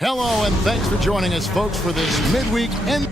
Hello, and thanks for joining us, folks, for this midweek and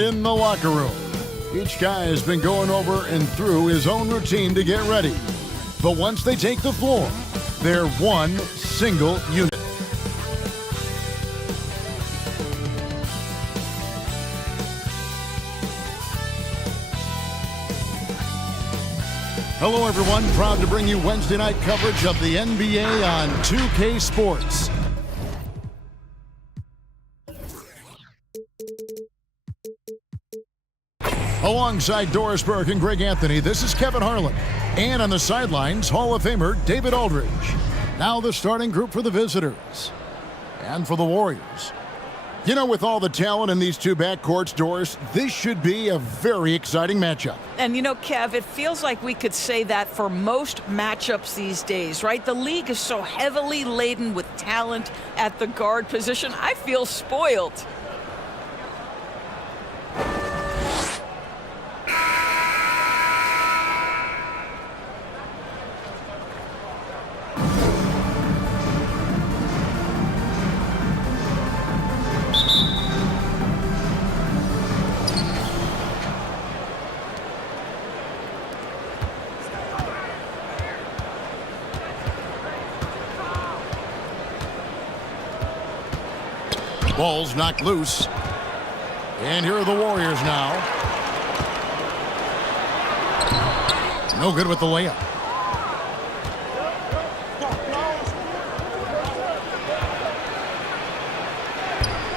in the locker room. Each guy has been going over and through his own routine to get ready. But once they take the floor, they're one single unit. Hello, everyone. Proud to bring you Wednesday night coverage of the NBA on 2K Sports. Alongside Doris Burke and Greg Anthony, this is Kevin Harlan. And on the sidelines, Hall of Famer David Aldridge. Now the starting group for the visitors. And for the Warriors. You know, with all the talent in these two backcourts, Doris, this should be a very exciting matchup. And you know, Kev, it feels like we could say that for most matchups these days, right? The league is so heavily laden with talent at the guard position. I feel spoiled. Ball's knocked loose. And here are the Warriors now. No good with the layup.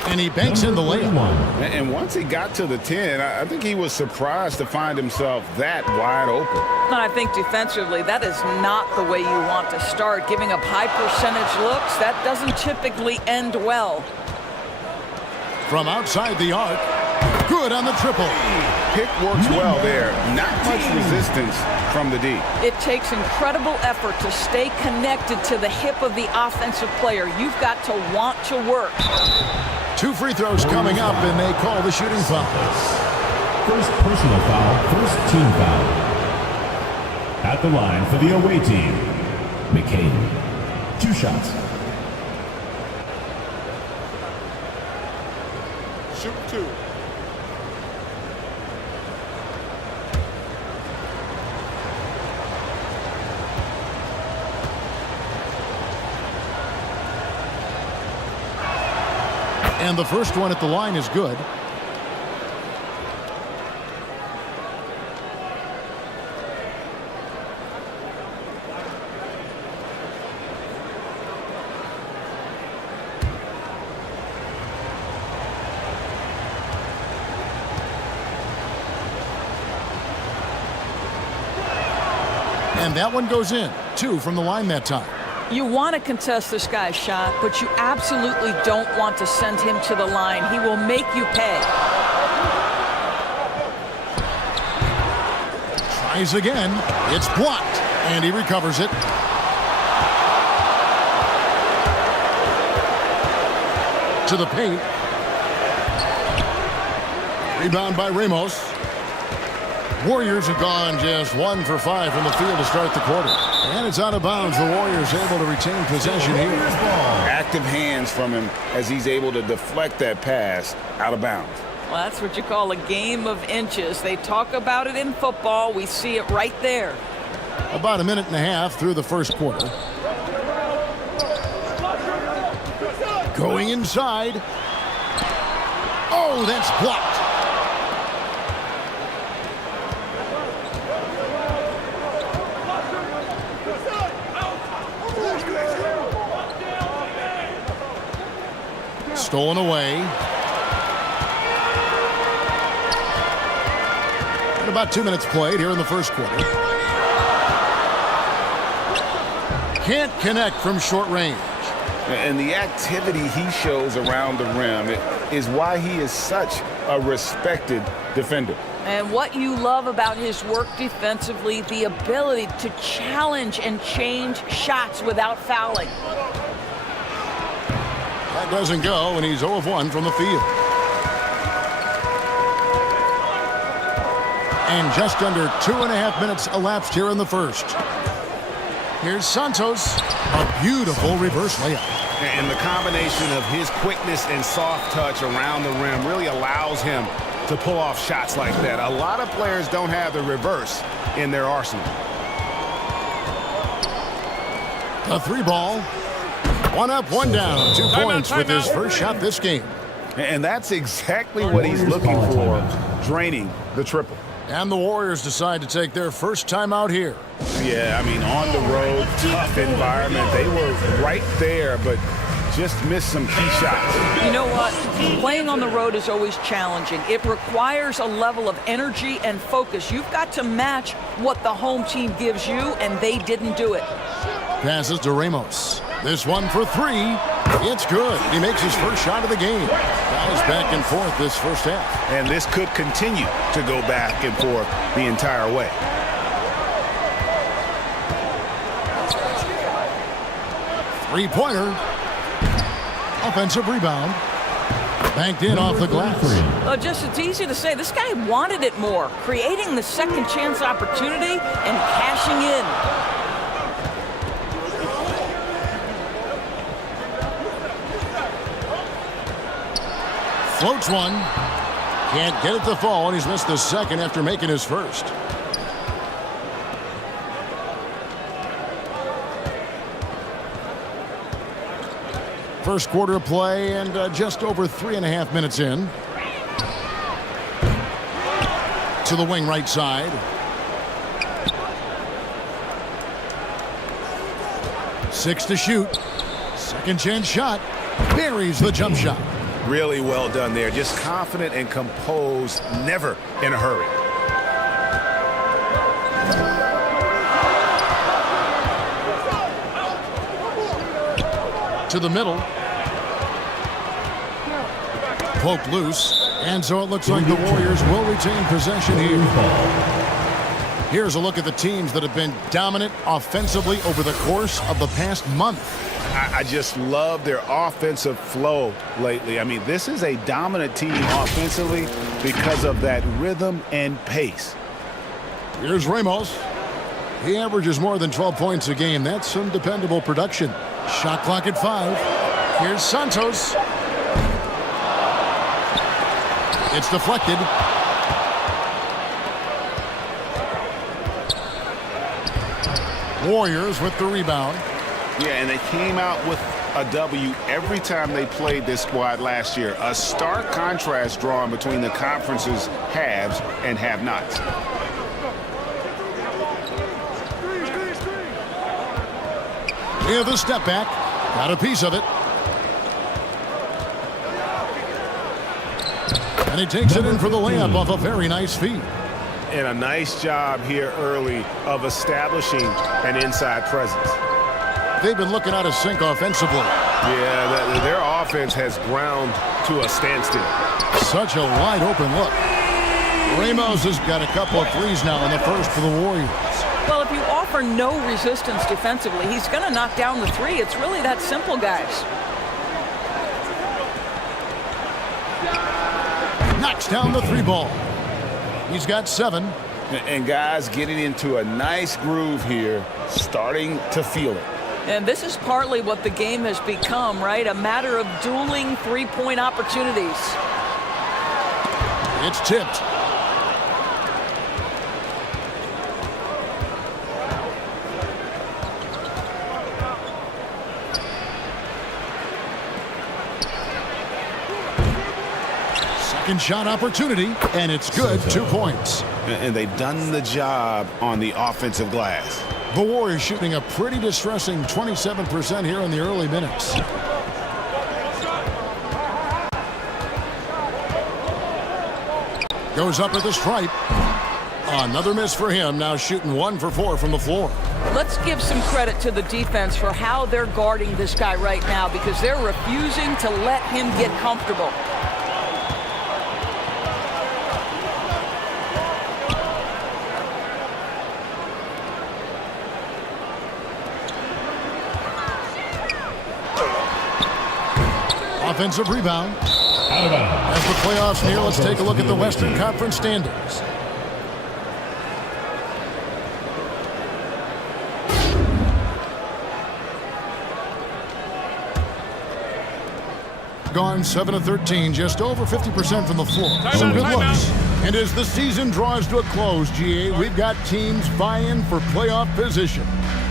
And he banks in the layup. And once he got to the 10, I think he was surprised to find himself that wide open. And I think defensively, that is not the way you want to start. Giving up high percentage looks, that doesn't typically end well. From outside the arc, good on the triple. Pick works well there. Not much resistance from the D. It takes incredible effort to stay connected to the hip of the offensive player. You've got to want to work. 2 free throws coming up, and they call the shooting foul. First personal foul, first team foul. At the line for the away team, McCain. 2 shots. Shoot 2. And the first one at the line is good. And that one goes in. 2 from the line that time. You want to contest this guy's shot, but you absolutely don't want to send him to the line. He will make you pay. Tries again. It's blocked, and he recovers it. To the paint. Rebound by Ramos. Warriors have gone just 1 for 5 from the field to start the quarter. And it's out of bounds. The Warriors able to retain possession here. Active hands from him as he's able to deflect that pass out of bounds. Well, that's what you call a game of inches. They talk about it in football. We see it right there. About a minute and a half through the first quarter. Going inside. Oh, that's blocked. Stolen away. And about 2 minutes played here in the first quarter. Can't connect from short range. And the activity he shows around the rim is why he is such a respected defender. And what you love about his work defensively, the ability to challenge and change shots without fouling. That doesn't go, and he's 0 of 1 from the field. And just under 2.5 minutes elapsed here in the first. Here's Santos. A beautiful reverse layup. And the combination of his quickness and soft touch around the rim really allows him to pull off shots like that. A lot of players don't have the reverse in their arsenal. A 3 ball. 1 up, 1 down. 2 points with his first shot this game. And that's exactly what he's looking for, draining the triple. And the Warriors decide to take their first timeout here. Yeah, I mean, on the road, tough environment. They were right there, but just missed some key shots. You know what? Playing on the road is always challenging. It requires a level of energy and focus. You've got to match what the home team gives you, and they didn't do it. Passes to Ramos. This one for 3. It's good. He makes his first shot of the game. Guys back and forth this first half. And this could continue to go back and forth the entire way. Three-pointer. Offensive rebound. Banked in off the glass. It's easy to say. This guy wanted it more, creating the second chance opportunity and cashing in. Floats one. Can't get it to fall, and he's missed the second after making his first. First quarter of play and just over 3.5 minutes in. To the wing right side. Six to shoot. Second chance shot. Buries the jump shot. Really well done there. Just confident and composed, never in a hurry. To the middle. Poked loose. And so it looks like the Warriors will retain possession here. Here's a look at the teams that have been dominant offensively over the course of the past month. I just love their offensive flow lately. I mean, this is a dominant team offensively because of that rhythm and pace. Here's Ramos. He averages more than 12 points a game. That's some dependable production. Shot clock at 5. Here's Santos. It's deflected. Warriors with the rebound. Yeah, and they came out with a W every time they played this squad last year. A stark contrast drawn between the conference's haves and have-nots. Yeah, the step back. Got a piece of it. And he takes it in for the layup off a very nice feed. And a nice job here early of establishing an inside presence. They've been looking out of sync offensively. Yeah, their offense has ground to a standstill. Such a wide open look. Ramos has got a couple of threes now in the first for the Warriors. Well, if you offer no resistance defensively, he's going to knock down the 3. It's really that simple, guys. knocks down the 3 ball. He's got 7. And guys getting into a nice groove here, starting to feel it. And this is partly what the game has become, right? A matter of dueling 3-point opportunities. It's tipped. Second shot opportunity, and it's good. 2 points. And they've done the job on the offensive glass. The Warriors shooting a pretty distressing 27% here in the early minutes. Goes up at the stripe. Another miss for him, now shooting 1 for 4 from the floor. Let's give some credit to the defense for how they're guarding this guy right now, because they're refusing to let him get comfortable. Offensive rebound. Out of bounds. As the playoffs near, let's take a look at the Western Conference standings. Gone 7 of 13, just over 50% from the floor. Some good looks. And as the season draws to a close, GA, we've got teams vying for playoff position,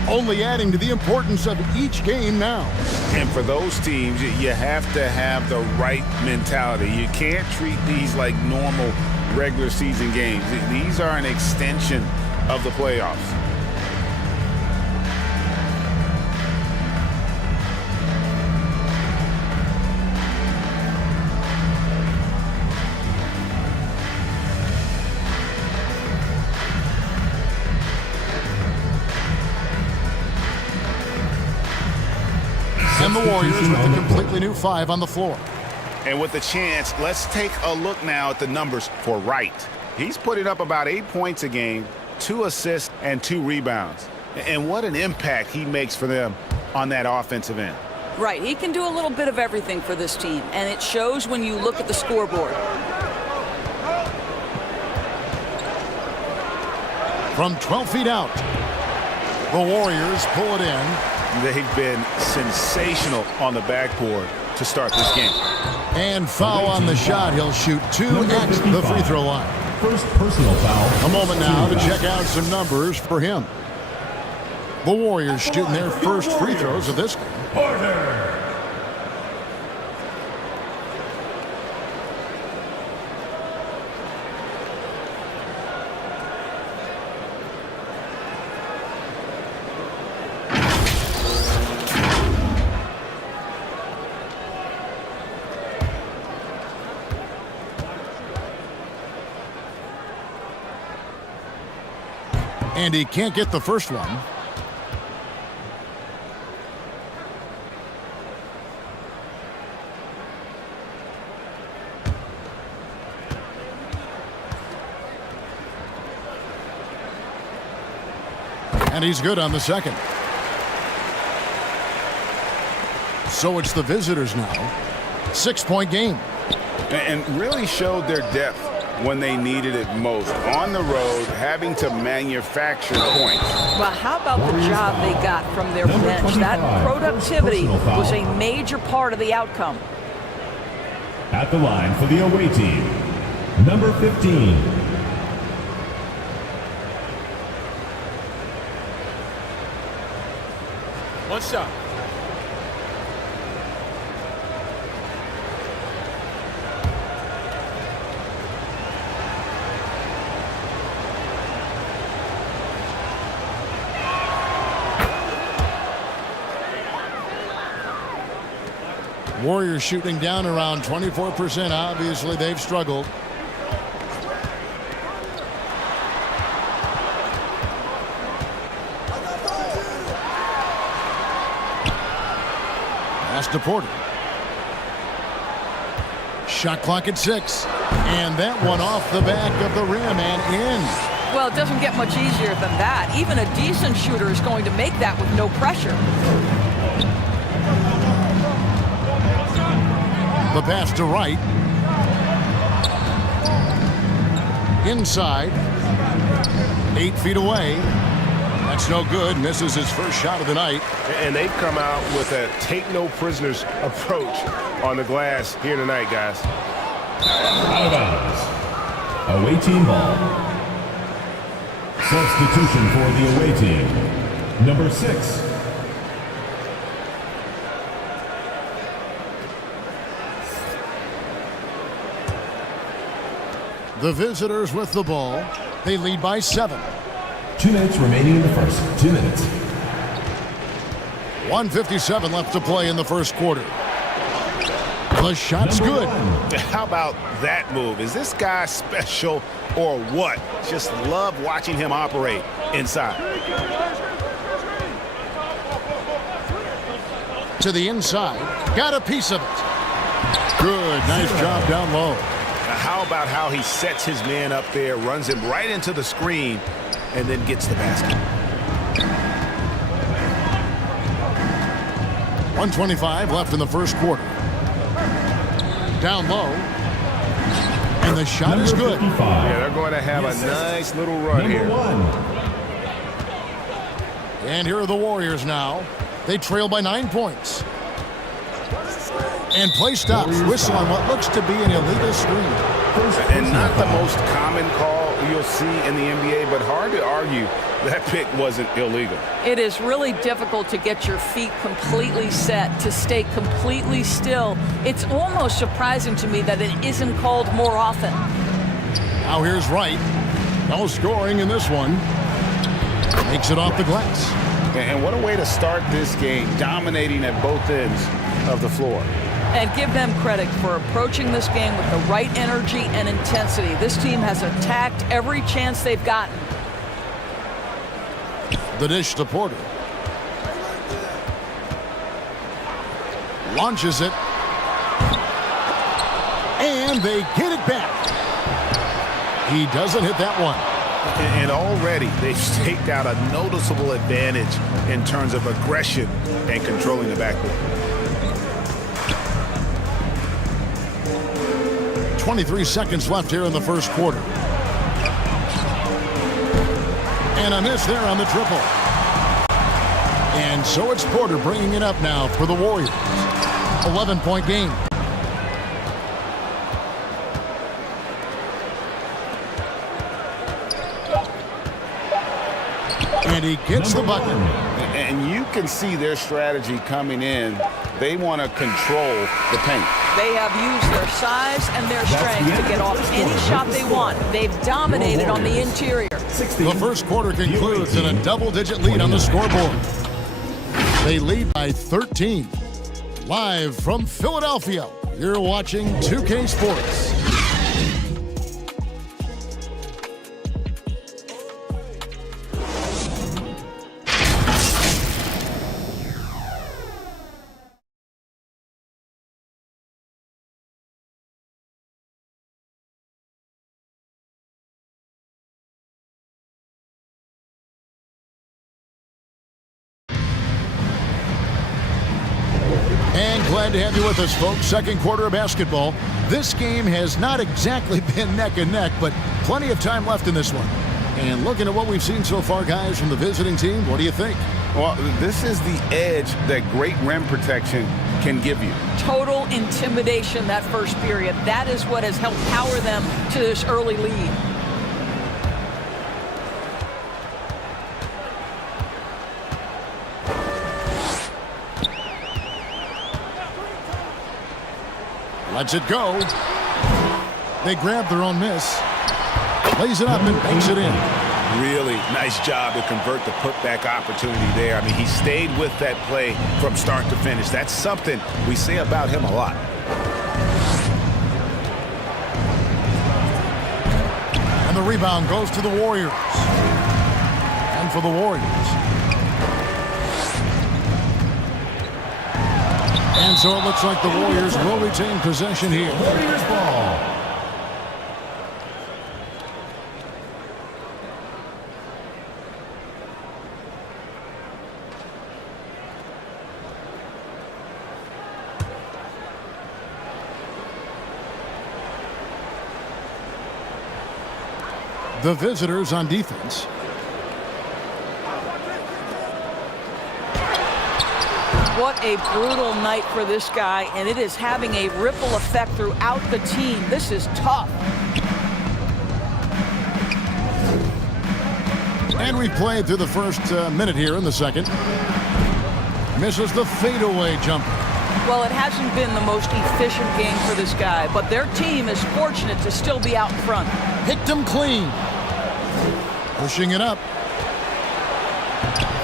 only adding to the importance of each game now. And for those teams, you have to have the right mentality. You can't treat these like normal regular season games. These are an extension of the playoffs. And the Warriors with a completely new 5 on the floor. And with the chance, let's take a look now at the numbers for Wright. He's putting up about 8 points a game, 2 assists, and 2 rebounds. And what an impact he makes for them on that offensive end. Right, he can do a little bit of everything for this team, and it shows when you look at the scoreboard. From 12 feet out, the Warriors pull it in. They've been sensational on the backboard to start this game. And foul on the shot. He'll shoot 2 at the free throw line. First personal foul. A moment now to check out some numbers for him. The Warriors shooting their first free throws of this game. And he can't get the first one. And he's good on the second. So it's the visitors now. 6-point game. And really showed their depth when they needed it most. On the road, having to manufacture points. Well, how about the job they got from their bench? That productivity was a major part of the outcome. At the line for the away team, number 15. One shot. Warriors shooting down around 24%. Obviously, they've struggled. Pass to Porter. Shot clock at 6. And that one off the back of the rim and in. Well, it doesn't get much easier than that. Even a decent shooter is going to make that with no pressure. The pass to Wright. Inside. 8 feet away. That's no good. Misses his first shot of the night. And they've come out with a take-no-prisoners approach on the glass here tonight, guys. Out of bounds. Away team ball. Substitution for the away team. Number 6. The visitors with the ball. They lead by 7. 2 minutes remaining in the first. 2 minutes. 1:57 left to play in the first quarter. The shot's good. How about that move? Is this guy special or what? Just love watching him operate inside. To the inside. Got a piece of it. Good. Nice job down low. Now, how about how he sets his man up there, runs him right into the screen, and then gets the basket. 1:25 left in the first quarter. Down low. And the shot is good. Yeah, they're going to have a nice little run here. And here are the Warriors now. They trail by 9 points. And play stops. Whistle on what looks to be an illegal screen. And not the most common call you'll see in the NBA, but hard to argue that pick wasn't illegal. It is really difficult to get your feet completely set, to stay completely still. It's almost surprising to me that it isn't called more often. Now here's Wright. No scoring in this one. Makes it off the glass. And what a way to start this game, dominating at both ends of the floor. And give them credit for approaching this game with the right energy and intensity. This team has attacked every chance they've gotten. The dish to Porter. Launches it. And they get it back. He doesn't hit that one. And already they've staked out a noticeable advantage in terms of aggression and controlling the backcourt. 23 seconds left here in the first quarter. And a miss there on the triple. And so it's Porter bringing it up now for the Warriors. 11-point game. And he gets the bucket. And you can see their strategy coming in. They want to control the paint. They have used their size and their strength to get off any shot they want. They've dominated on the interior. The first quarter concludes in a double-digit lead on the scoreboard. They lead by 13. Live from Philadelphia, you're watching 2K Sports. And glad to have you with us, folks. Second quarter of basketball. This game has not exactly been neck and neck, but plenty of time left in this one. And looking at what we've seen so far, guys, from the visiting team, what do you think? Well, this is the edge that great rim protection can give you. Total intimidation that first period. That is what has helped power them to this early lead. Lets it go. They grab their own miss. Lays it up and banks it in. Really nice job to convert the putback opportunity there. I mean, he stayed with that play from start to finish. That's something we say about him a lot. And the rebound goes to the Warriors. And for the Warriors. And so it looks like the Warriors will retain possession here. Warriors ball. The visitors on defense. What a brutal night for this guy, and it is having a ripple effect throughout the team. This is tough. And we've played through the first minute here in the second. Misses the fadeaway jumper. Well, it hasn't been the most efficient game for this guy, but their team is fortunate to still be out in front. Picked him clean. Pushing it up.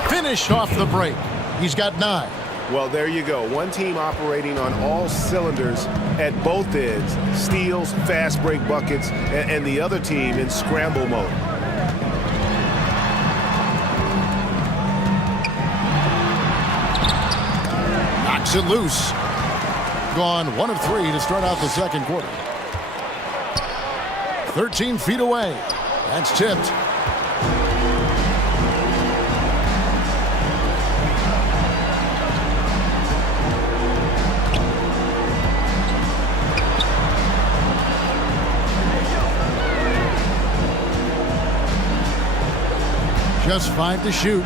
Finished off the break. He's got 9. Well, there you go. One team operating on all cylinders at both ends. Steals, fast break buckets, and the other team in scramble mode. Knocks it loose. Gone 1 of 3 to start out the second quarter. 13 feet away. That's tipped. Just 5 to shoot.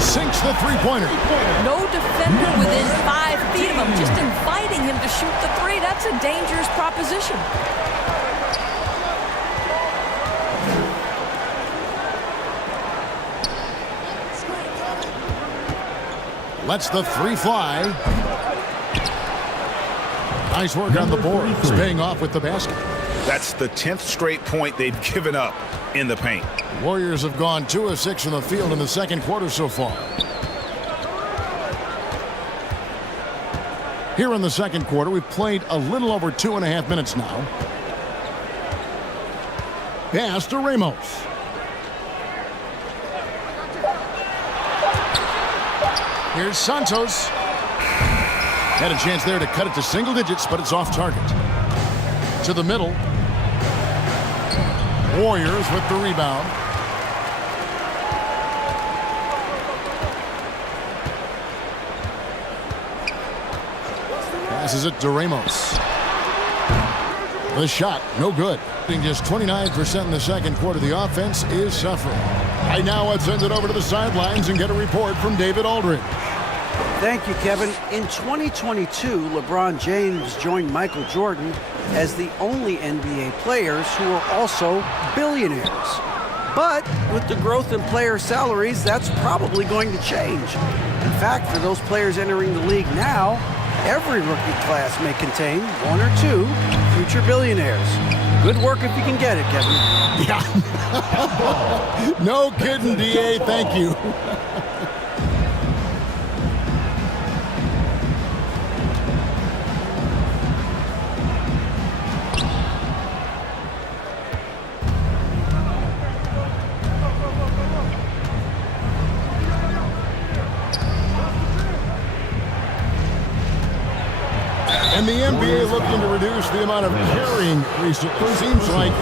Sinks the three-pointer. No defender within 5 feet of him, just inviting him to shoot the 3. That's a dangerous proposition. Lets the 3 fly. Nice work on the boards, paying off with the basket. That's the 10th straight point they've given up in the paint. Warriors have gone 2 of 6 from the field in the second quarter so far. Here in the second quarter, we've played a little over 2.5 minutes now. Pass to Ramos. Here's Santos. Had a chance there to cut it to single digits, but it's off target. To the middle. Warriors with the rebound. Passes it to Ramos. The shot, no good. Just 29% in the second quarter. The offense is suffering. Right now, let's send it over to the sidelines and get a report from David Aldridge. Thank you, Kevin. In 2022, LeBron James joined Michael Jordan as the only NBA players who are also billionaires. But with the growth in player salaries, that's probably going to change. In fact, for those players entering the league now, every rookie class may contain 1 or 2 future billionaires. Good work if you can get it, Kevin. Yeah. No kidding, DA. Thank you. And the NBA looking to reduce the amount of carrying recently. Seems like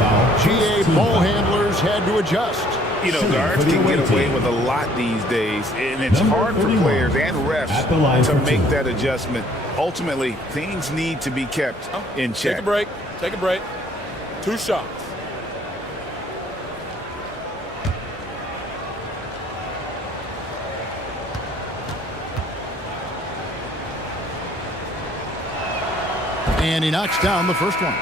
GA ball handlers had to adjust. You know, guards can get away with a lot these days, and it's hard for players and refs to make that adjustment. Ultimately, things need to be kept in check. Take a break. Take a break. 2 shots. And he knocks down the first one.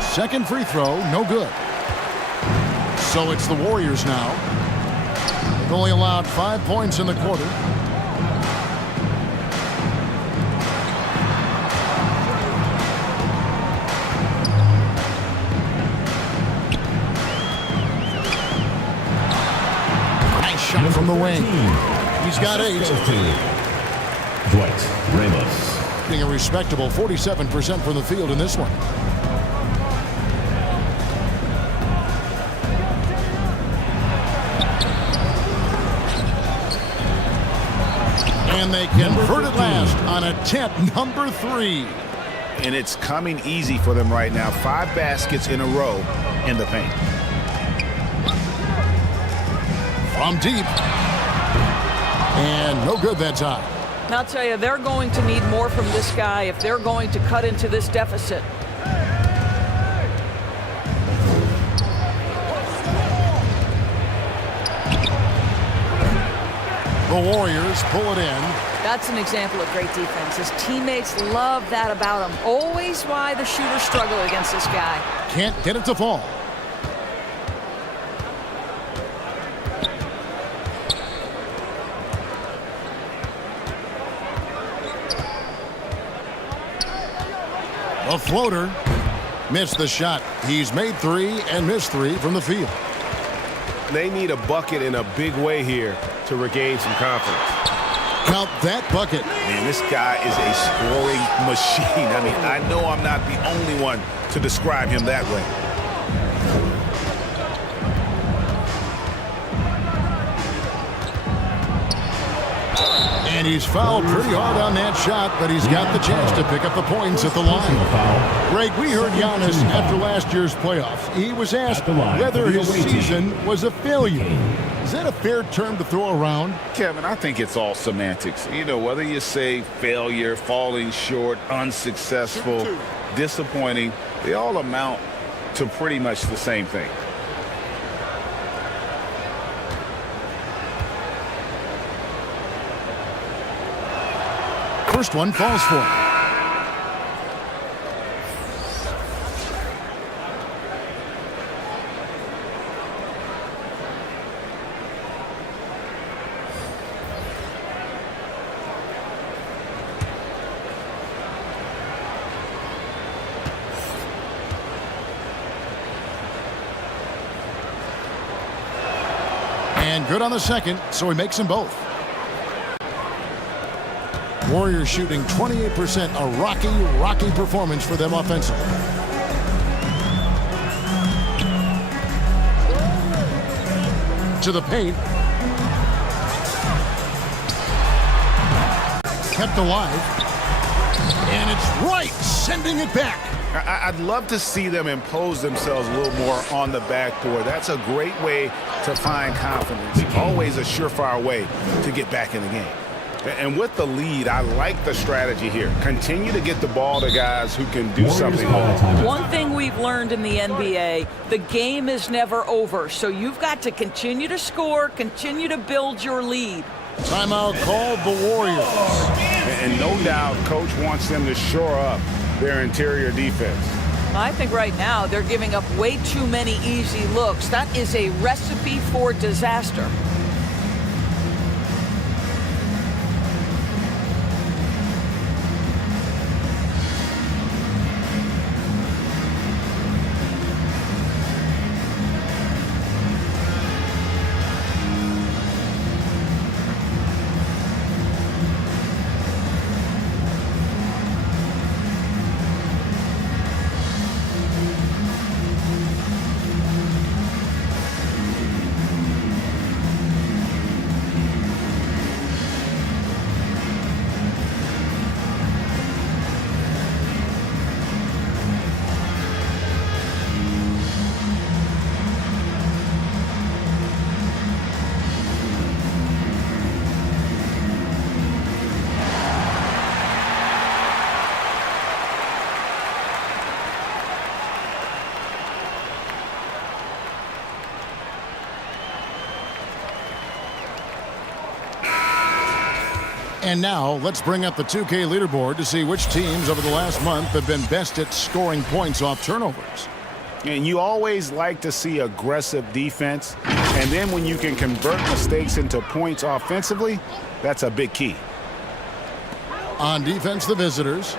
Second free throw, no good. So it's the Warriors now. They've only allowed 5 points in the quarter. Nice shot from the wing. He's got 8. Dwight Ramos. Getting a respectable 47% from the field in this one. And they convert it last on attempt number 3. And it's coming easy for them right now. 5 baskets in a row in the paint. From deep. And no good that time. And I'll tell you, they're going to need more from this guy if they're going to cut into this deficit. The Warriors pull it in. That's an example of great defense. His teammates love that about him. Always why the shooters struggle against this guy. Can't get it to fall. A floater. Missed the shot. He's made 3 and missed 3 from the field. They need a bucket in a big way here to regain some confidence. Count that bucket. Man, this guy is a scoring machine. I mean, I know I'm not the only one to describe him that way. And he's fouled pretty hard on that shot, but he's got the chance to pick up the points at the line. Greg, we heard Giannis after last year's playoffs. He was asked whether his season was a failure. Is that a fair term to throw around? Kevin, I think it's all semantics. You know, whether you say failure, falling short, unsuccessful, disappointing, they all amount to pretty much the same thing. First one falls for him. And good on the second, so he makes them both. Warriors shooting 28%, a rocky performance for them offensively. To the paint. Kept alive. And it's right, sending it back. I'd love to see them impose themselves a little more on the backboard. That's a great way to find confidence. Always a surefire way to get back in the game. And with the lead, I like the strategy here. Continue to get the ball to guys who can do something with it. One thing we've learned in the NBA, the game is never over. So you've got to continue to score, continue to build your lead. Timeout called the Warriors. And no doubt, Coach wants them to shore up their interior defense. I think right now they're giving up way too many easy looks. That is a recipe for disaster. And now let's bring up the 2K leaderboard to see which teams over the last month have been best at scoring points off turnovers. And you always like to see aggressive defense. And then when you can convert mistakes into points offensively, that's a big key. On defense, the visitors.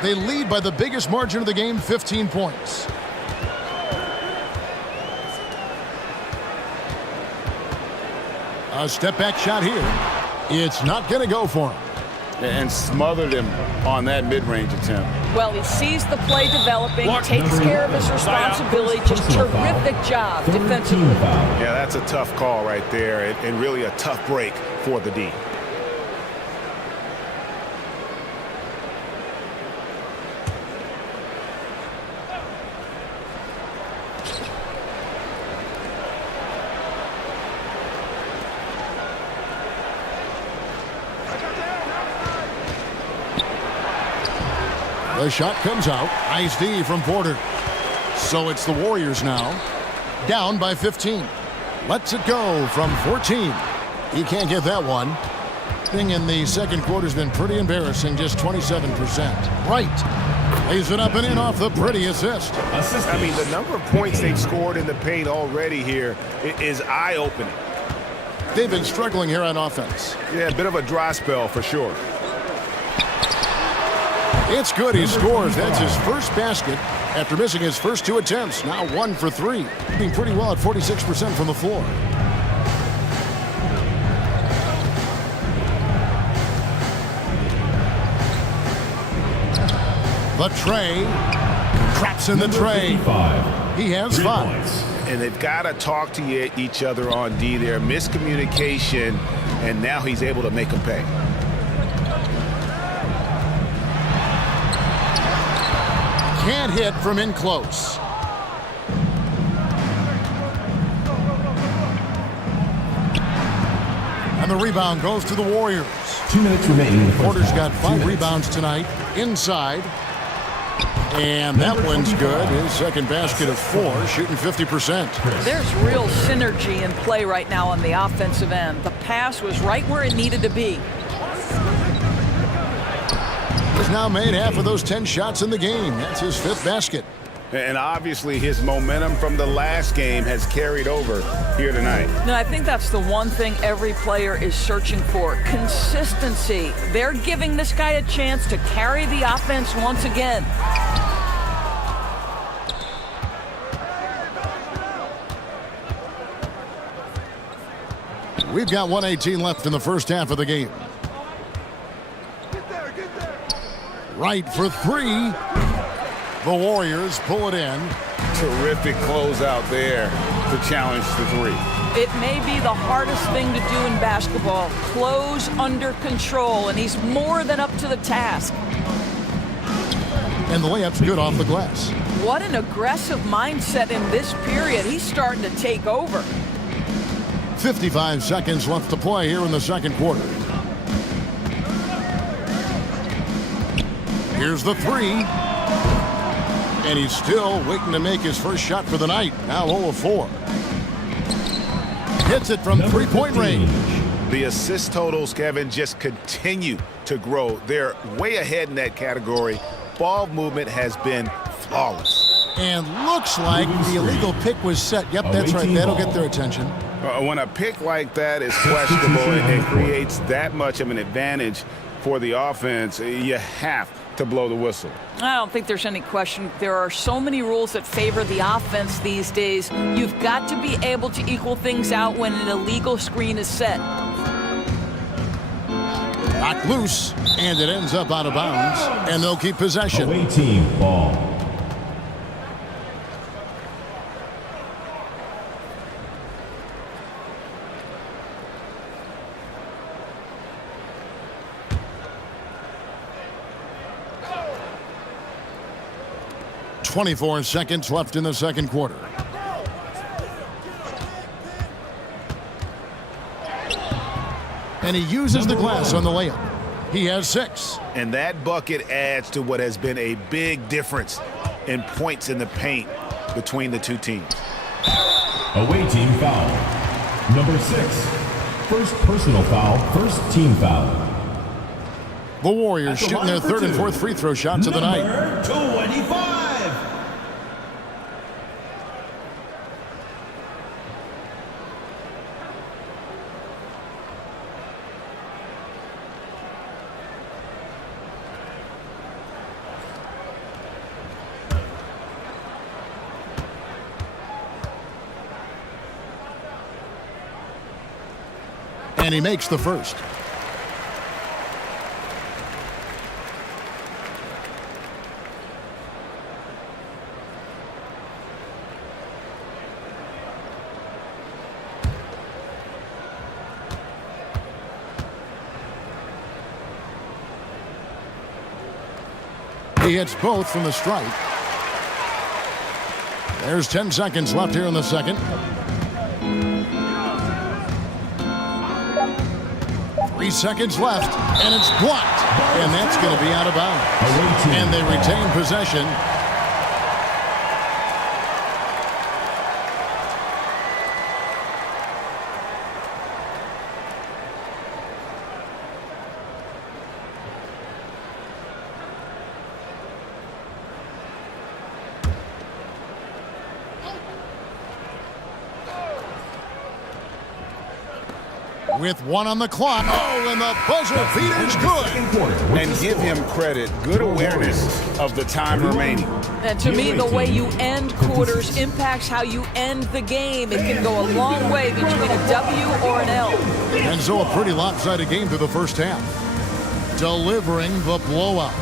They lead by the biggest margin of the game, 15 points. A step-back shot here. It's not going to go for him. And smothered him on that mid-range attempt. Well, he sees the play developing, takes care of his responsibility. Just terrific job defensively. Yeah, that's a tough call right there, and really a tough break for the D. The shot comes out. Nice D from Porter. So it's the Warriors now. Down by 15. Lets it go from 14. He can't get that one. Thing in the second quarter has been pretty embarrassing, just 27%. Right. Lays it up and in off the pretty assist. I mean, the number of points they've scored in the paint already here is eye-opening. They've been struggling here on offense. Yeah, a bit of a dry spell for sure. It's good. He scores. That's his first basket after missing his first 2 attempts. Now 1 for 3. Doing pretty well at 46% from the floor. The tray. Traps in the tray. He has 5. And they've got to talk to each other on D there. Miscommunication, and now he's able to make them pay. Can't hit from in close. And the rebound goes to the Warriors. 2 minutes remaining in the first Porter's half. got 5 rebounds tonight. Inside. And that one's good. His second basket of 4, shooting 50%. There's real synergy in play right now on the offensive end. The pass was right where it needed to be. He's now made half of those 10 shots in the game. That's his 5th basket. And obviously his momentum from the last game has carried over here tonight. No, I think that's the one thing every player is searching for. Consistency. They're giving this guy a chance to carry the offense once again. We've got 1:18 left in the first half of the game. Right for 3. The Warriors pull it in. Terrific closeout there to challenge the 3. It may be the hardest thing to do in basketball. Close under control, and he's more than up to the task. And the layup's good off the glass. What an aggressive mindset in this period. He's starting to take over. 55 seconds left to play here in the second quarter. Here's the 3. And he's still waiting to make his first shot for the night. Now 0 of 4. Hits it from 3-point range. The assist totals, Kevin, just continue to grow. They're way ahead in that category. Ball movement has been flawless. And looks like the illegal pick was set. Yep, that's right. That'll get their attention. When a pick like that is questionable and creates that much of an advantage for the offense, you have to blow the whistle. I don't think there's any question. There are so many rules that favor the offense these days. You've got to be able to equal things out when an illegal screen is set. Knocked loose, and it ends up out of bounds, and they'll keep possession. Away team ball. .24 seconds left in the second quarter. And he uses the glass on the layup. He has 6. And that bucket adds to what has been a big difference in points in the paint between the two teams. Away team foul. Number 6. First personal foul, first team foul. The Warriors shooting their 3rd and 4th free throw shots of the night. Number 25. And he makes the first. He hits both from the stripe. There's 10 seconds left here in the second. 3 seconds left, and it's blocked. And that's going to be out of bounds. And they retain possession. With 1 on the clock. Oh, and the buzzer beater's good. And give him credit. Good awareness of the time remaining. And to me, the way you end quarters impacts how you end the game. It can go a long way between a W or an L. And so a pretty lopsided game through the first half. Delivering the blowout.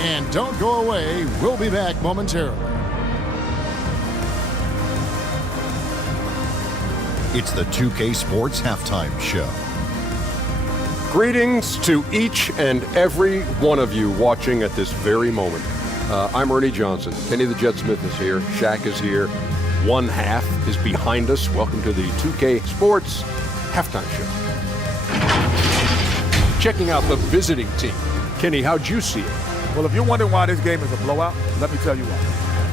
And don't go away. We'll be back momentarily. It's the 2K Sports Halftime Show. Greetings to each and every one of you watching at this very moment. I'm Ernie Johnson. Kenny the Jet Smith is here. Shaq is here. One half is behind us. Welcome to the 2K Sports Halftime Show. Checking out the visiting team. Kenny, how'd you see it? Well, if you're wondering why this game is a blowout, let me tell you why.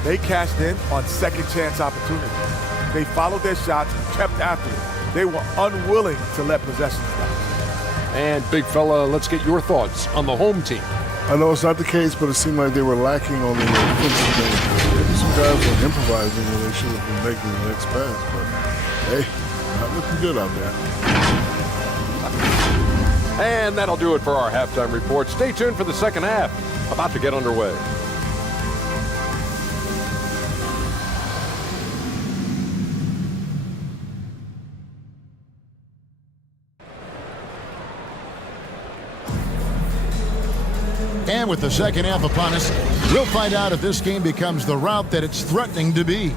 They cashed in on second chance opportunities. They followed their shots and kept after it. They were unwilling to let possession stop. And big fella, let's get your thoughts on the home team. I know it's not the case, but it seemed like they were lacking on the offensive game. Maybe some guys were improvising when they should have been making the next pass. But hey, not looking good out there. And that'll do it for our halftime report. Stay tuned for the second half. About to get underway. And with the second half upon us, we'll find out if this game becomes the route that it's threatening to be.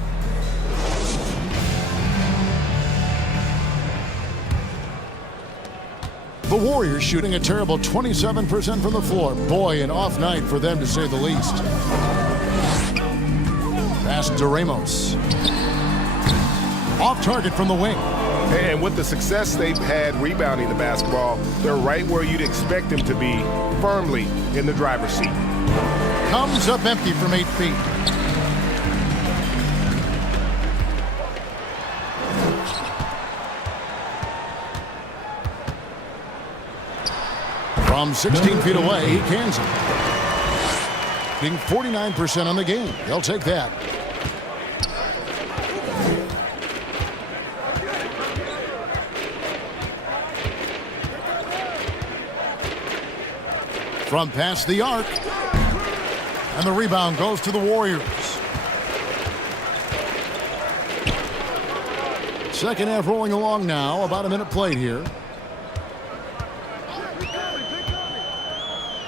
The Warriors shooting a terrible 27% from the floor. Boy, an off night for them to say the least. Pass to Ramos. Off target from the wing. And with the success they've had rebounding the basketball, they're right where you'd expect them to be, firmly in the driver's seat. Comes up empty from 8 feet. From 16 feet away, he cans it. Being 49% on the game. They'll take that. From past the arc. And the rebound goes to the Warriors. Second half rolling along now. About a minute played here.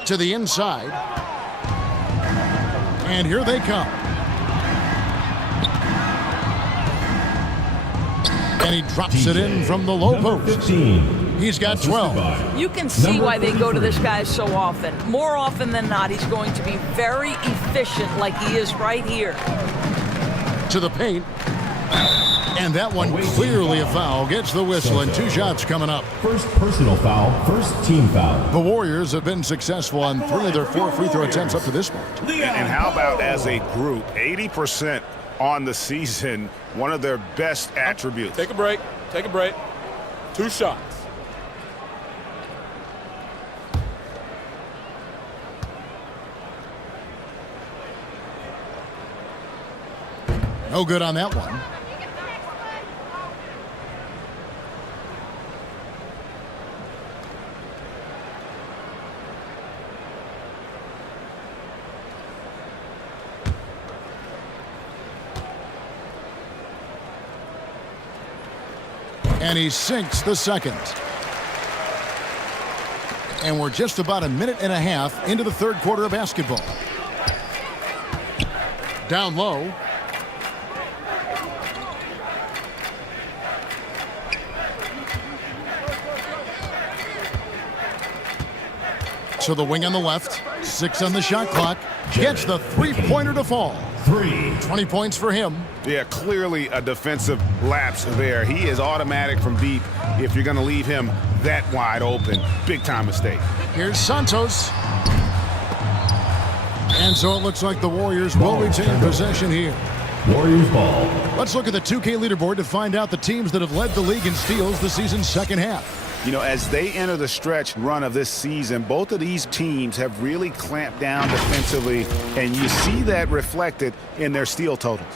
To the inside. And here they come. And he drops it in from the low post. He's got 12. You can see why they go to this guy so often. More often than not, he's going to be very efficient like he is right here. To the paint. And that one clearly a foul. Gets the whistle and 2 shots coming up. First personal foul, first team foul. The Warriors have been successful on 3 of their 4 free throw attempts up to this point. And how about as a group, 80% on the season, one of their best attributes. Take a break. Take a break. 2 shots. No good on that one. And he sinks the second. And we're just about a minute and a half into the third quarter of basketball. Down low. To the wing on the left. 6 on the shot clock. Gets the three-pointer to fall. 20 points for him. Yeah, clearly a defensive lapse there. He is automatic from deep if you're going to leave him that wide open. Big time mistake. Here's Santos. And so it looks like the Warriors will retain possession here. Warriors ball. Let's look at the 2K leaderboard to find out the teams that have led the league in steals the season's second half. You know, as they enter the stretch run of this season, both of these teams have really clamped down defensively, and you see that reflected in their steal totals.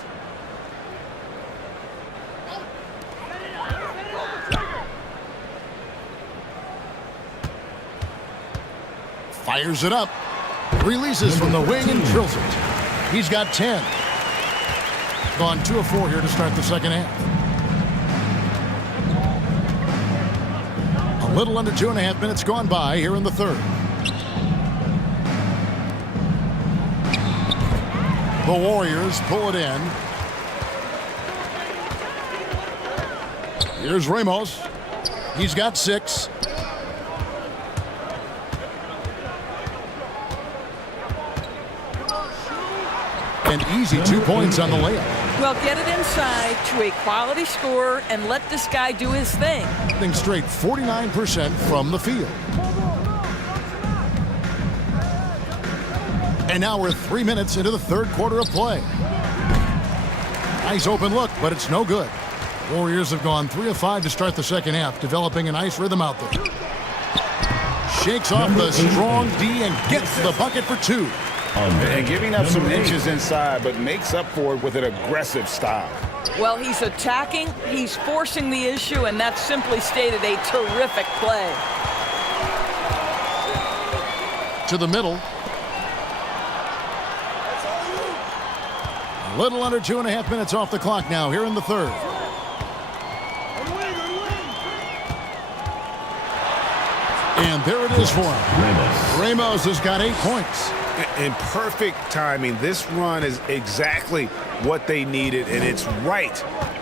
Fires it up. Releases from the wing and drills it. He's got 10. Gone 2 of 4 here to start the second half. A little under 2.5 minutes gone by here in the third. The Warriors pull it in. Here's Ramos. He's got 6. An easy 2 points on the layup. Well, get it inside to a quality scorer and let this guy do his thing. Hitting straight 49% from the field. And now we're 3 minutes into the third quarter of play. Nice open look, but it's no good. Warriors have gone 3 of 5 to start the second half, developing a nice rhythm out there. Shakes off the strong D and gets the bucket for 2. And giving up some inches inside, but makes up for it with an aggressive style. Well, he's attacking, he's forcing the issue, and that's simply stated a terrific play. To the middle. A little under 2.5 minutes off the clock now here in the third. And there it is for him. Ramos has got 8 points. In perfect timing. This run is exactly what they needed, and it's right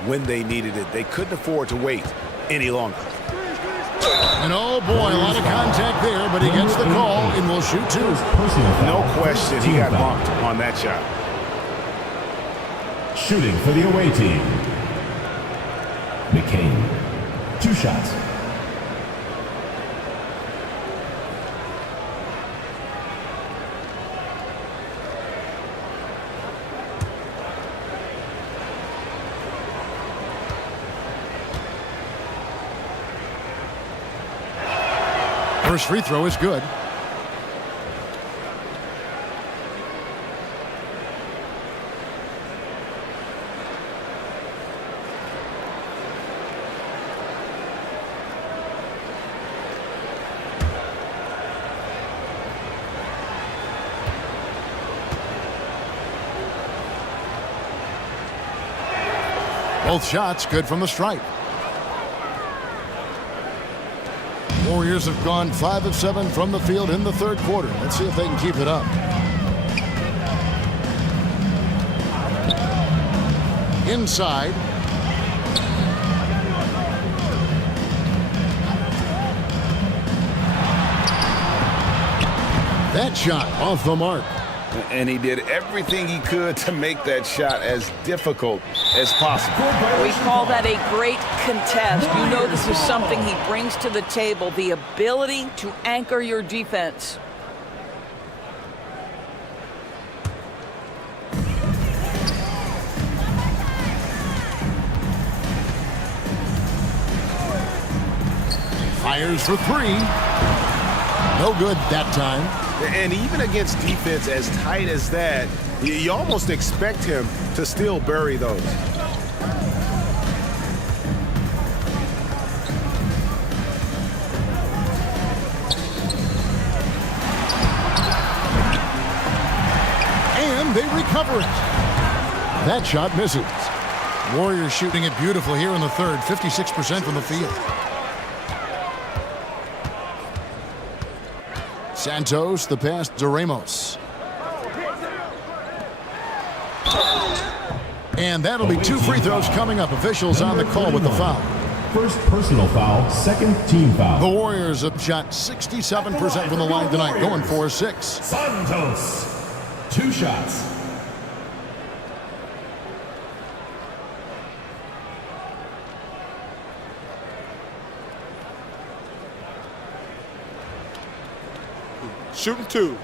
when they needed it. They couldn't afford to wait any longer. And oh boy, a lot of contact there, but he gets the call and will shoot 2. No question, he got bumped on that shot. Shooting for the away team. McCain. 2 shots. First free throw is good. Both shots good from the stripe. Warriors have gone 5 of 7 from the field in the third quarter. Let's see if they can keep it up. Inside. That shot off the mark. And he did everything he could to make that shot as difficult as possible. We call that a great contest. You know this is something he brings to the table, the ability to anchor your defense. Fires for 3. No good that time. And even against defense as tight as that, you almost expect him to still bury those. And they recover it. That shot misses. Warriors shooting it beautiful here in the third, 56% from the field. Santos, the pass to Ramos. And that'll be 2 free throws coming up. Officials on the call with the foul. First personal foul, second team foul. The Warriors have shot 67% from the line tonight, going 4-6. Santos, 2 shots. Shooting 2.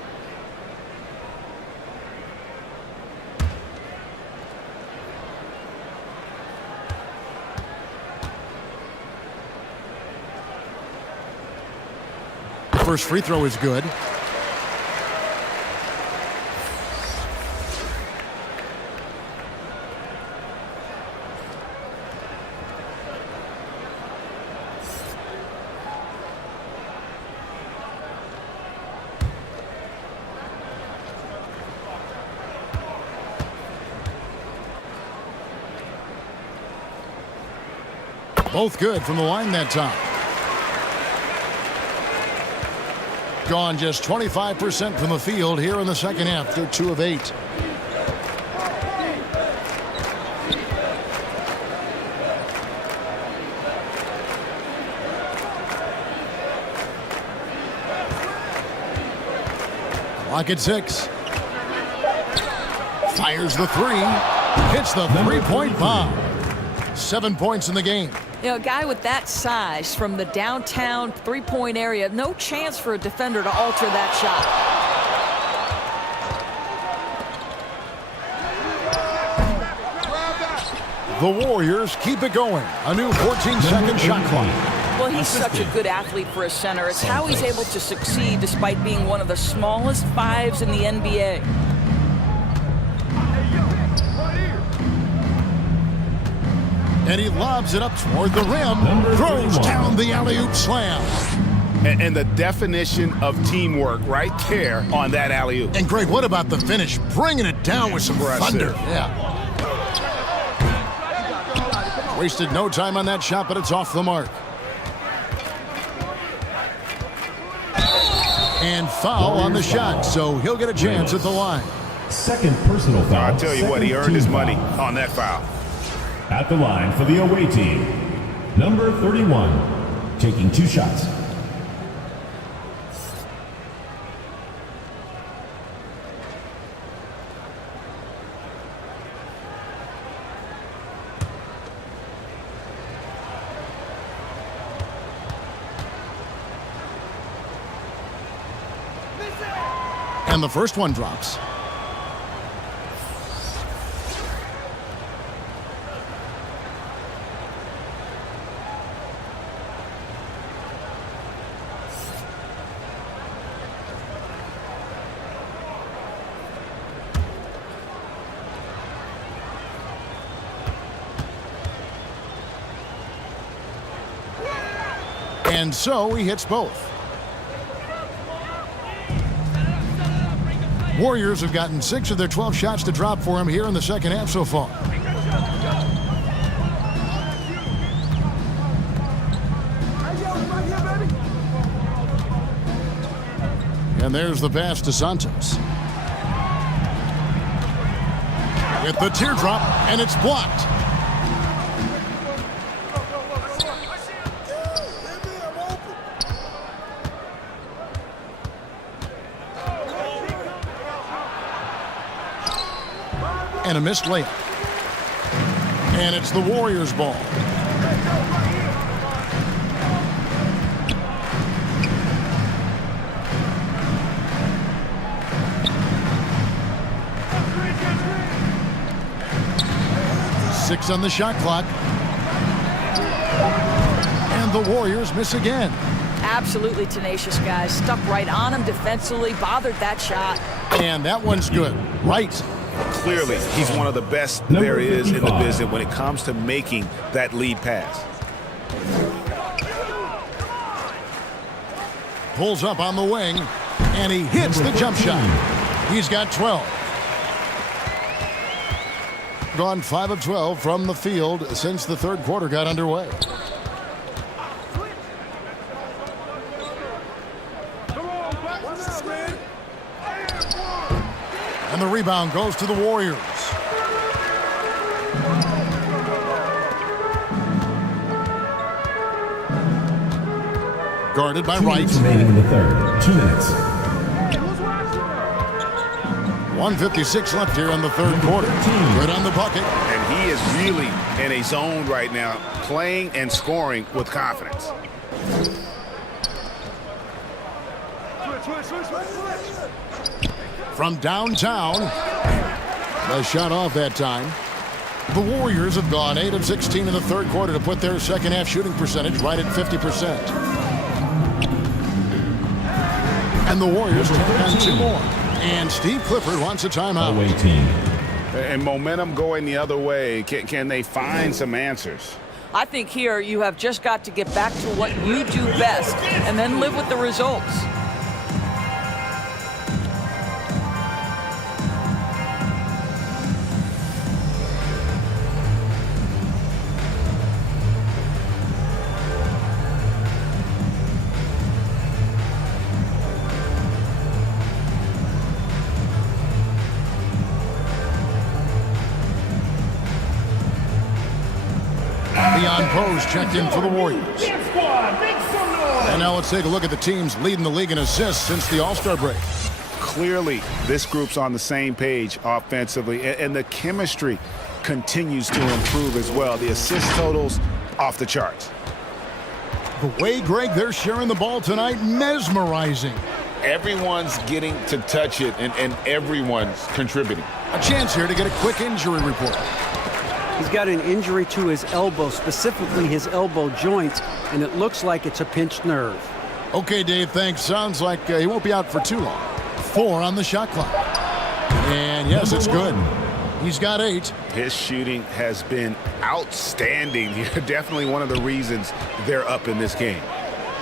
First free throw is good. Both good from the line that time. Gone just 25% from the field here in the second half. They're 2 of 8. Clock at 6. Fires the 3. Hits the three-point bomb. 7 points in the game. You know, a guy with that size from the downtown three-point area, no chance for a defender to alter that shot. The Warriors keep it going. A new 14-second shot clock. Well, he's such a good athlete for a center. It's how he's able to succeed despite being one of the smallest 5s in the NBA. And he lobs it up toward the rim. Throws down the alley-oop slam. And the definition of teamwork right there on that alley-oop. And Greg, what about the finish? Bringing it down with some thunder. Yeah. Wasted no time on that shot, but it's off the mark. And foul on the shot, so he'll get a chance at the line. Second personal foul. I'll tell you what, he earned his money on that foul. At the line for the away team, number 31, taking 2 shots. And the first one drops. And so he hits both. Warriors have gotten 6 of their 12 shots to drop for him here in the second half so far. And there's the pass to Santos. With the teardrop, and it's blocked. And a missed layup. And it's the Warriors' ball. Six on the shot clock. And the Warriors miss again. Absolutely tenacious, guys. Stuck right on him defensively, bothered that shot. And that one's good. Right. Clearly, he's one of the best there is in the business when it comes to making that lead pass. Pulls up on the wing, and he hits the jump shot. He's got 12. Gone 5 of 12 from the field since the third quarter got underway. And the rebound goes to the Warriors. Guarded by Wright. Remaining in the third. 2 minutes. 1:56 left here in the third quarter. Good on the bucket. And he is really in a zone right now, playing and scoring with confidence. From downtown, the shot off that time. The Warriors have gone 8 of 16 in the third quarter to put their second half shooting percentage right at 50%. And the Warriors take on 2 more. And Steve Clifford wants a timeout. Away team. And momentum going the other way. Can they find some answers? I think here you have just got to get back to what you do best and then live with the results. Pose checked in for the Warriors. And now let's take a look at the teams leading the league in assists since the All-Star break. Clearly, this group's on the same page offensively, and the chemistry continues to improve as well. The assist totals off the charts. The way, Greg, they're sharing the ball tonight, mesmerizing. Everyone's getting to touch it, and everyone's contributing. A chance here to get a quick injury report. He's got an injury to his elbow, specifically his elbow joint, and it looks like it's a pinched nerve. Okay, Dave, thanks. Sounds like he won't be out for too long. 4 on the shot clock. And yes, it's good. He's got 8. His shooting has been outstanding. Definitely one of the reasons they're up in this game.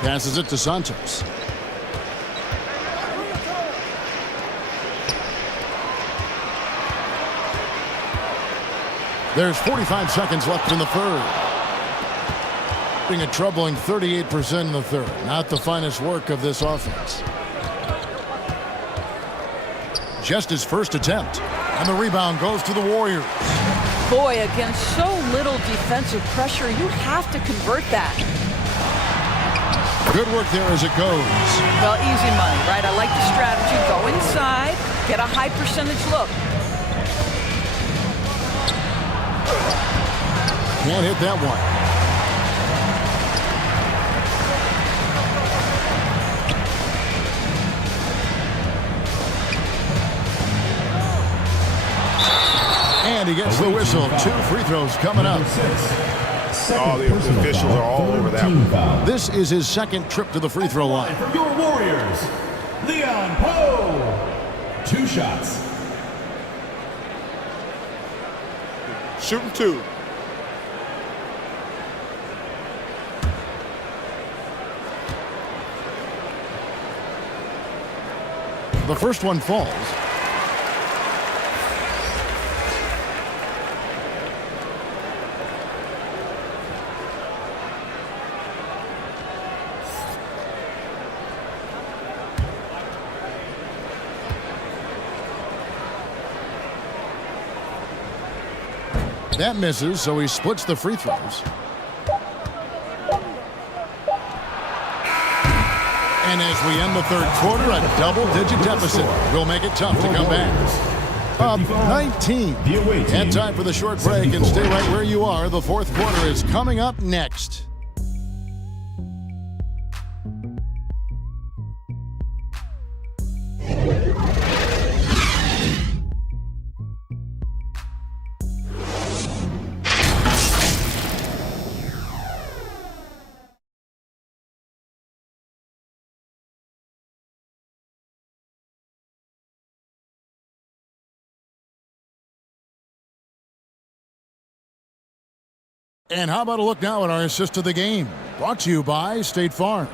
Passes it to Santos. There's 45 seconds left in the third. Being a troubling 38% in the third. Not the finest work of this offense. Just his first attempt. And the rebound goes to the Warriors. Boy, against so little defensive pressure, you have to convert that. Good work there as it goes. Well, easy money, right? I like the strategy. Go inside, get a high percentage look. Can't hit that one. And he gets the whistle. 2 free throws coming up. All the officials are all over that one. This is his second trip to the free throw line. For your Warriors, Leon Poe. 2 shots. Shooting 2. The first one falls. That misses, so he splits the free throws. And as we end the third quarter, a double-digit deficit will make it tough to come back. Up 19. And time for the short break, and stay right where you are. The fourth quarter is coming up next. And how about a look now at our assist of the game? Brought to you by State Farm.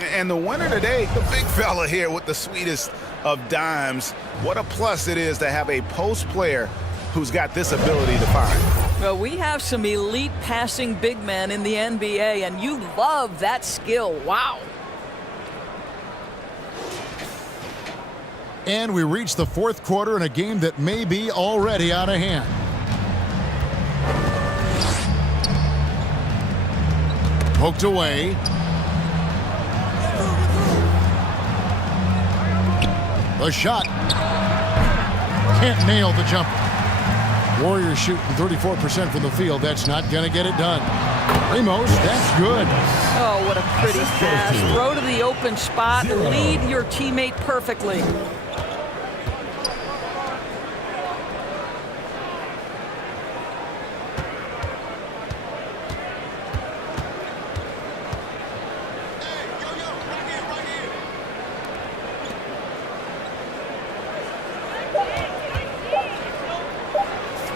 And the winner today, the big fella here with the sweetest of dimes. What a plus it is to have a post player who's got this ability to find. Well, we have some elite passing big men in the NBA, and you love that skill. Wow. And we reach the fourth quarter in a game that may be already out of hand. Poked away. The shot. Can't nail the jumper. Warriors shooting 34% from the field. That's not going to get it done. Ramos, that's good. Oh, what a pretty pass. Throw to the open spot. Lead your teammate perfectly.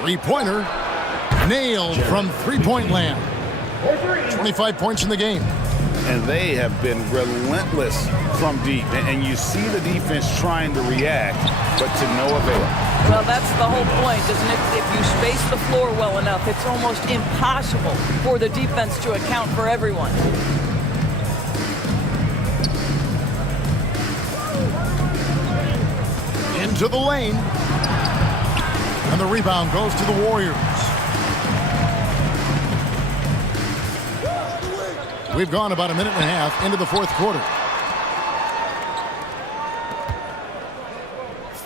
Three-pointer nailed from three-point land. 25 points in the game. And they have been relentless from deep. And you see the defense trying to react, but to no avail. Well, that's the whole point, isn't it? If you space the floor well enough, it's almost impossible for the defense to account for everyone. Into the lane. And the rebound goes to the Warriors. We've gone about a minute and a half into the fourth quarter.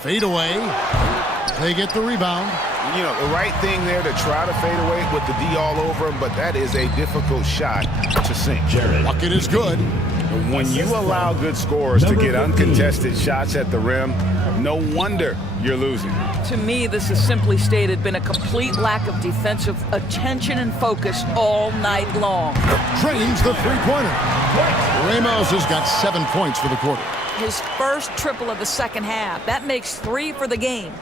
Fade away. They get the rebound. You know, the right thing there to try to fade away with the D all over him, but that is a difficult shot to sink. Bucket is good. When you allow good scorers to get uncontested shots at the rim, no wonder you're losing. To me, this has simply stated been a complete lack of defensive attention and focus all night long. Drains the three-pointer. Ramos has got 7 points for the quarter. His first triple of the second half. That makes 3 for the game.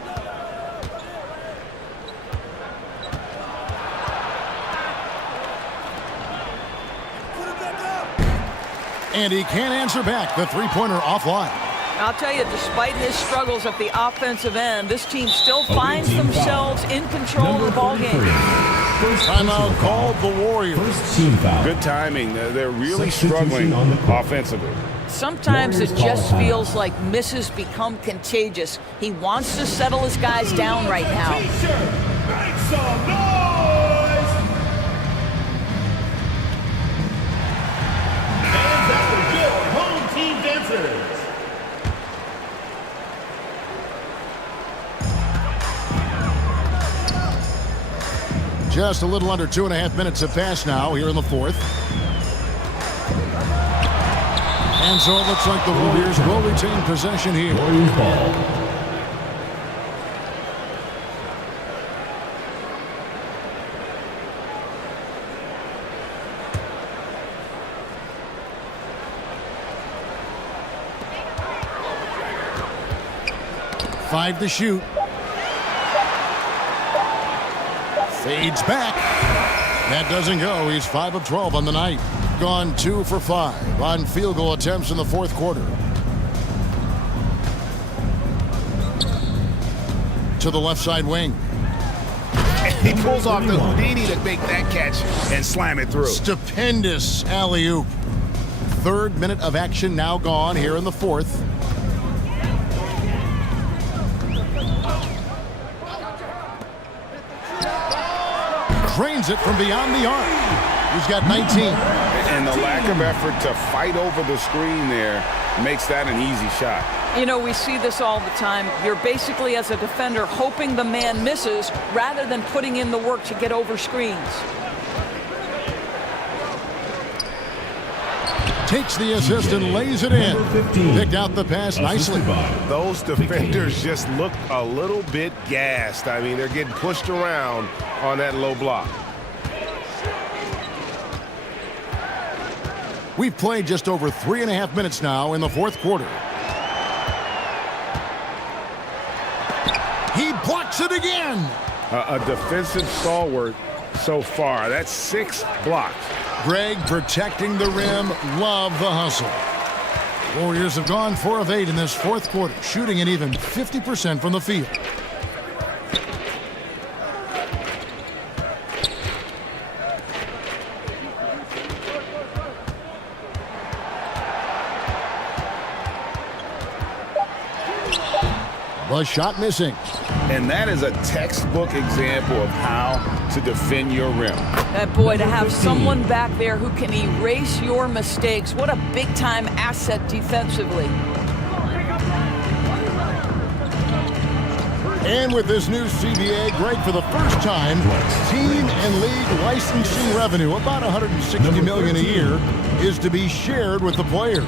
And he can't answer back. The three-pointer offline. I'll tell you, despite his struggles at the offensive end, this team still finds themselves in control of the ball game. Timeout called the Warriors. Good timing. They're really struggling offensively. Sometimes it just feels like misses become contagious. He wants to settle his guys down right now. Make some noise! Hands up for your home team dancers. Just a little under 2.5 minutes have passed now here in the fourth. And so it looks like the Warriors will retain possession here. Warriors ball. Five to shoot. Fades back. That doesn't go. He's 5 of 12 on the night. Gone 2 for 5 on field goal attempts in the fourth quarter. To the left side wing. He pulls off the Houdini to make that catch and slam it through. Stupendous alley-oop. Third minute of action now gone here in the fourth. Drains it from beyond the arc. He's got 19. And the lack of effort to fight over the screen there makes that an easy shot. You know, we see this all the time. You're basically, as a defender, hoping the man misses rather than putting in the work to get over screens. Takes the assist and lays it in. Picked out the pass nicely. Those defenders just look a little bit gassed. I mean, they're getting pushed around on that low block. We've played just over 3.5 minutes now in the fourth quarter. He blocks it again. A defensive stalwart so far. That's 6 blocks. Greg protecting the rim. Love the hustle. Warriors have gone 4 of 8 in this fourth quarter, shooting an even 50% from the field. The shot missing. And that is a textbook example of how to defend your rim. Boy, to have someone back there who can erase your mistakes, what a big-time asset defensively. And with this new CBA, Greg, for the first time, team and league licensing revenue, about $160 million a year, is to be shared with the players.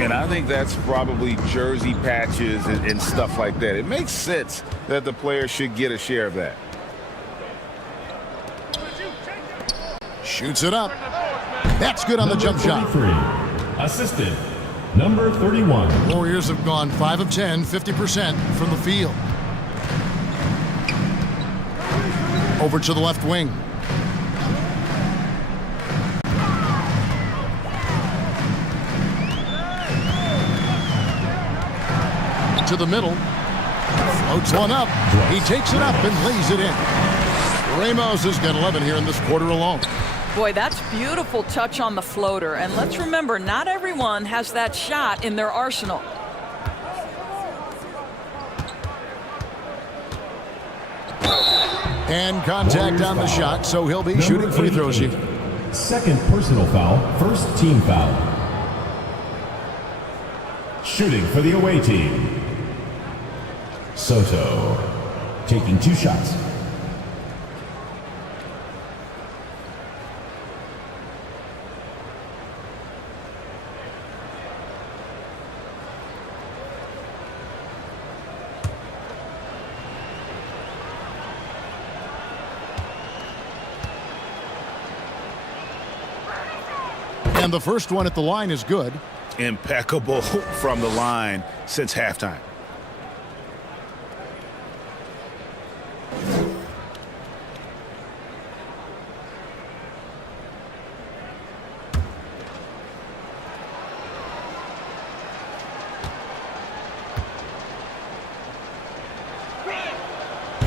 And I think that's probably jersey patches and stuff like that. It makes sense that the players should get a share of that. Shoots it up. That's good on the jump shot. Assisted, number 31. Warriors have gone 5 of 10, 50% from the field. Over to the left wing. To the middle. Floats one up. He takes it up and lays it in. Ramos has got 11 here in this quarter alone. Boy, that's beautiful touch on the floater. And let's remember, not everyone has that shot in their arsenal. And contact on the shot, so he'll be shooting free throws here. Second personal foul, first team foul. Shooting for the away team. Soto taking 2 shots. And the first one at the line is good. Impeccable from the line since halftime.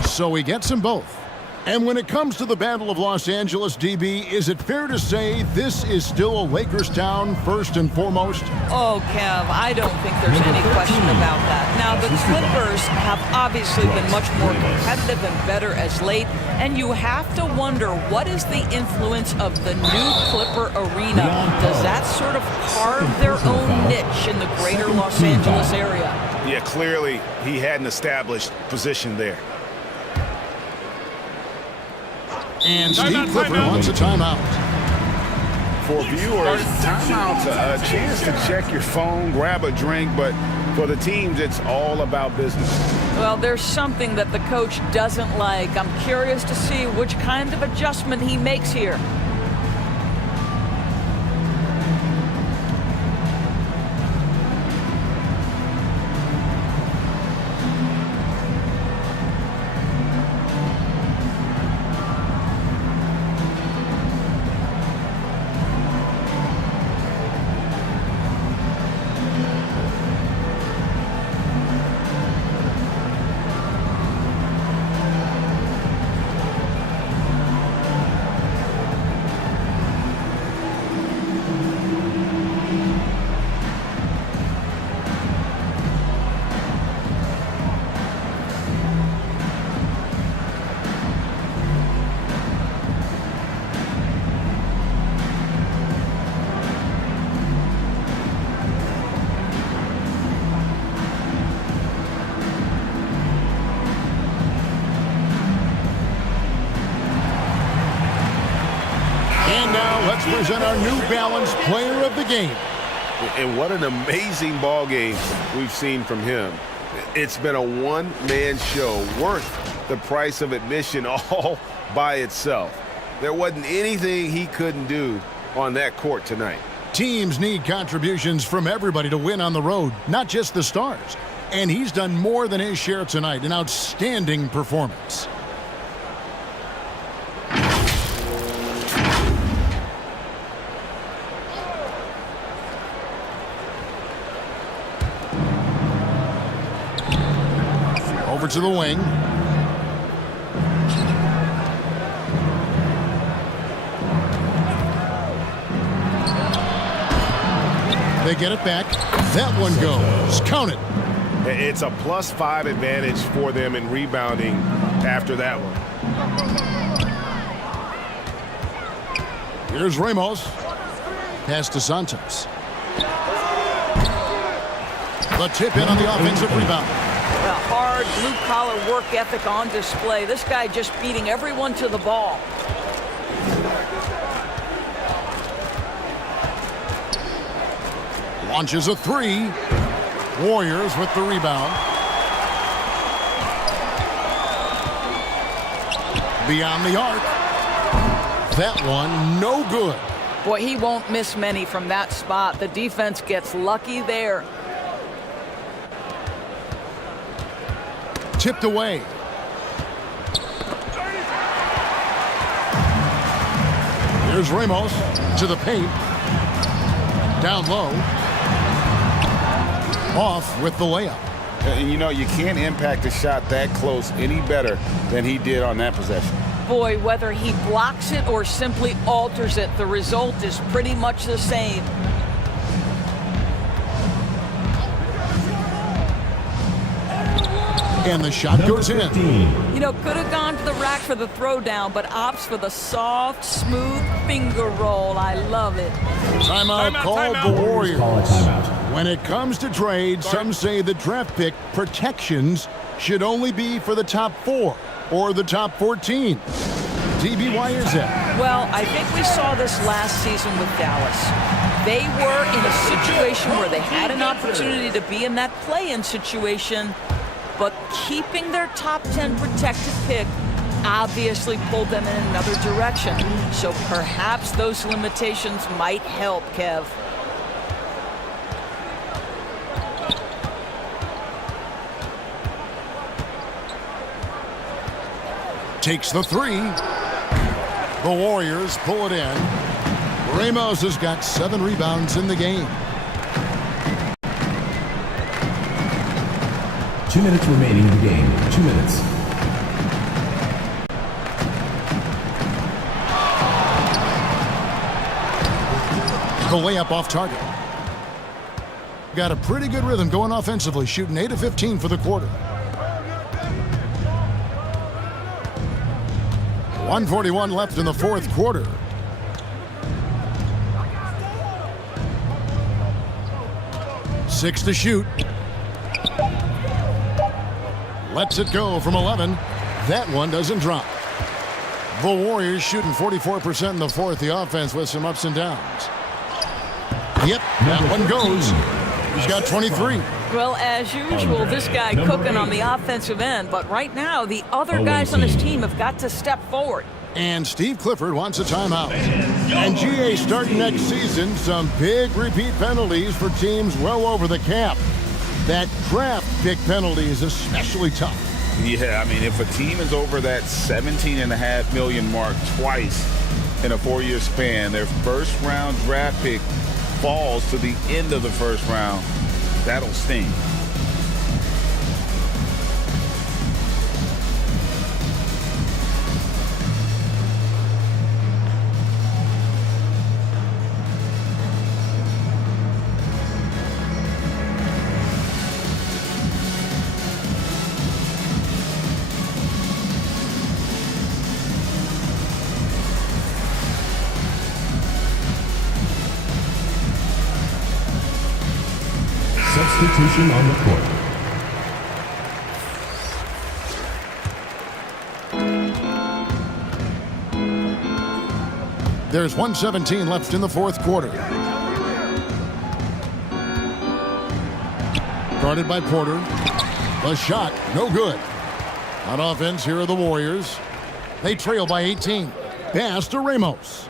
So he gets them both. And when it comes to the Battle of Los Angeles, DB, is it fair to say this is still a Lakers town first and foremost? Oh, Kev, I don't think there's any question about that. Now, the Clippers have obviously been much more competitive and better as late, and you have to wonder, what is the influence of the new Clipper arena? Does that sort of carve their own niche in the greater Los Angeles area? Yeah, clearly he had an established position there. And Steve Clifford wants a timeout. For viewers, timeout's a chance to check your phone, grab a drink, but for the teams, it's all about business. Well, there's something that the coach doesn't like. I'm curious to see which kind of adjustment he makes here. Let's present our New Balance Player of the Game. And what an amazing ball game we've seen from him. It's been a one-man show worth the price of admission all by itself. There wasn't anything he couldn't do on that court tonight. Teams need contributions from everybody to win on the road, not just the stars. And he's done more than his share tonight. An outstanding performance. Over to the wing. They get it back. That one goes. Count it. It's a +5 advantage for them in rebounding after that one. Here's Ramos. Pass to Santos. The tip in on the offensive rebound. hard blue-collar work ethic on display. This guy just beating everyone to the ball. Launches a three. Warriors with the rebound. Beyond the arc. That one, no good. Boy, he won't miss many from that spot. The defense gets lucky there. Tipped away. Here's Ramos to the paint. Down low. Off with the layup. And you know, you can't impact a shot that close any better than he did on that possession. Boy, whether he blocks it or simply alters it, the result is pretty much the same. And the shot goes in. You know, could have gone to the rack for the throwdown, but opts for the soft, smooth finger roll. I love it. Timeout called the Warriors. When it comes to trades, some say the draft pick protections should only be for the top 4 or the top 14. DB, why is that? Well, I think we saw this last season with Dallas. They were in a situation where they had an opportunity to be in that play-in situation, but keeping their top 10 protected pick obviously pulled them in another direction. So perhaps those limitations might help, Kev. Takes the three. The Warriors pull it in. Ramos has got 7 rebounds in the game. 2 minutes remaining in the game. 2 minutes. The layup off target. Got a pretty good rhythm going offensively, shooting 8 of 15 for the quarter. 1:41 left in the fourth quarter. Six to shoot. Lets it go from 11. That one doesn't drop. The Warriors shooting 44% in the fourth. The offense with some ups and downs. Yep, that one goes. He's got 23. Well, as usual, this guy cooking on the offensive end, but right now the other guys on his team have got to step forward. And Steve Clifford wants a timeout. And GA starting next season, some big repeat penalties for teams well over the cap. That draft pick penalty is especially tough. Yeah, I mean, if a team is over that $17.5 million mark twice in a 4-year span, their first round draft pick falls to the end of the first round, that'll sting. Substitution on the court. There's 1:17 left in the fourth quarter. Guarded by Porter. The shot, no good. On offense, here are the Warriors. They trail by 18. Pass to Ramos.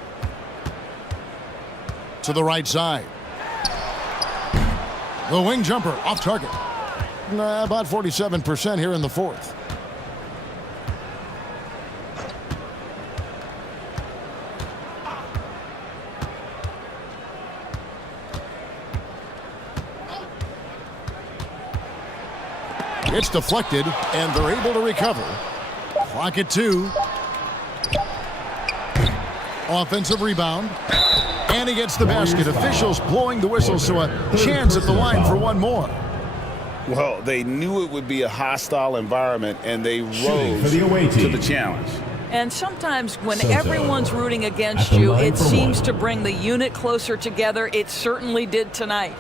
To the right side. The wing jumper off target. About 47% here in the fourth. It's deflected, and they're able to recover. Clock at 2. Offensive rebound. And he gets the basket. Officials blowing the whistle, so a chance at the line for one more. Well, they knew it would be a hostile environment, and they rose to the challenge. And sometimes when everyone's rooting against you, it seems to bring the unit closer together. It certainly did tonight.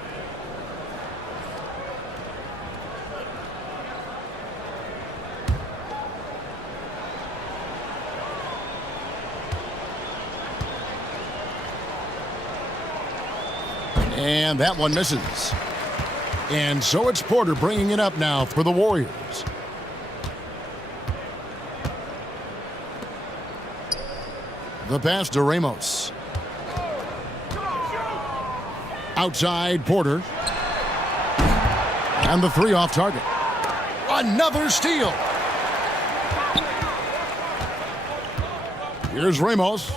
And that one misses. And so it's Porter bringing it up now for the Warriors. The pass to Ramos. Outside Porter. And the three off target. Another steal. Here's Ramos.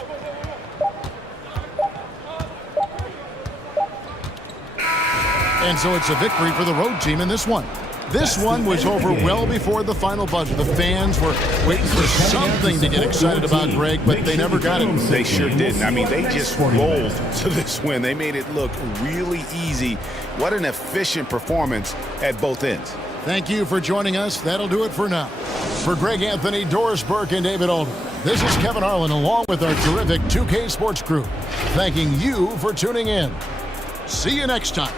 And so it's a victory for the road team in this one. This one was over well before the final buzzer. The fans were waiting for something to get excited about, Greg, but they never got it. They sure didn't. I mean, they just rolled to this win. They made it look really easy. What an efficient performance at both ends. Thank you for joining us. That'll do it for now. For Greg Anthony, Doris Burke, and David Aldridge, this is Kevin Harlan along with our terrific 2K Sports crew, thanking you for tuning in. See you next time.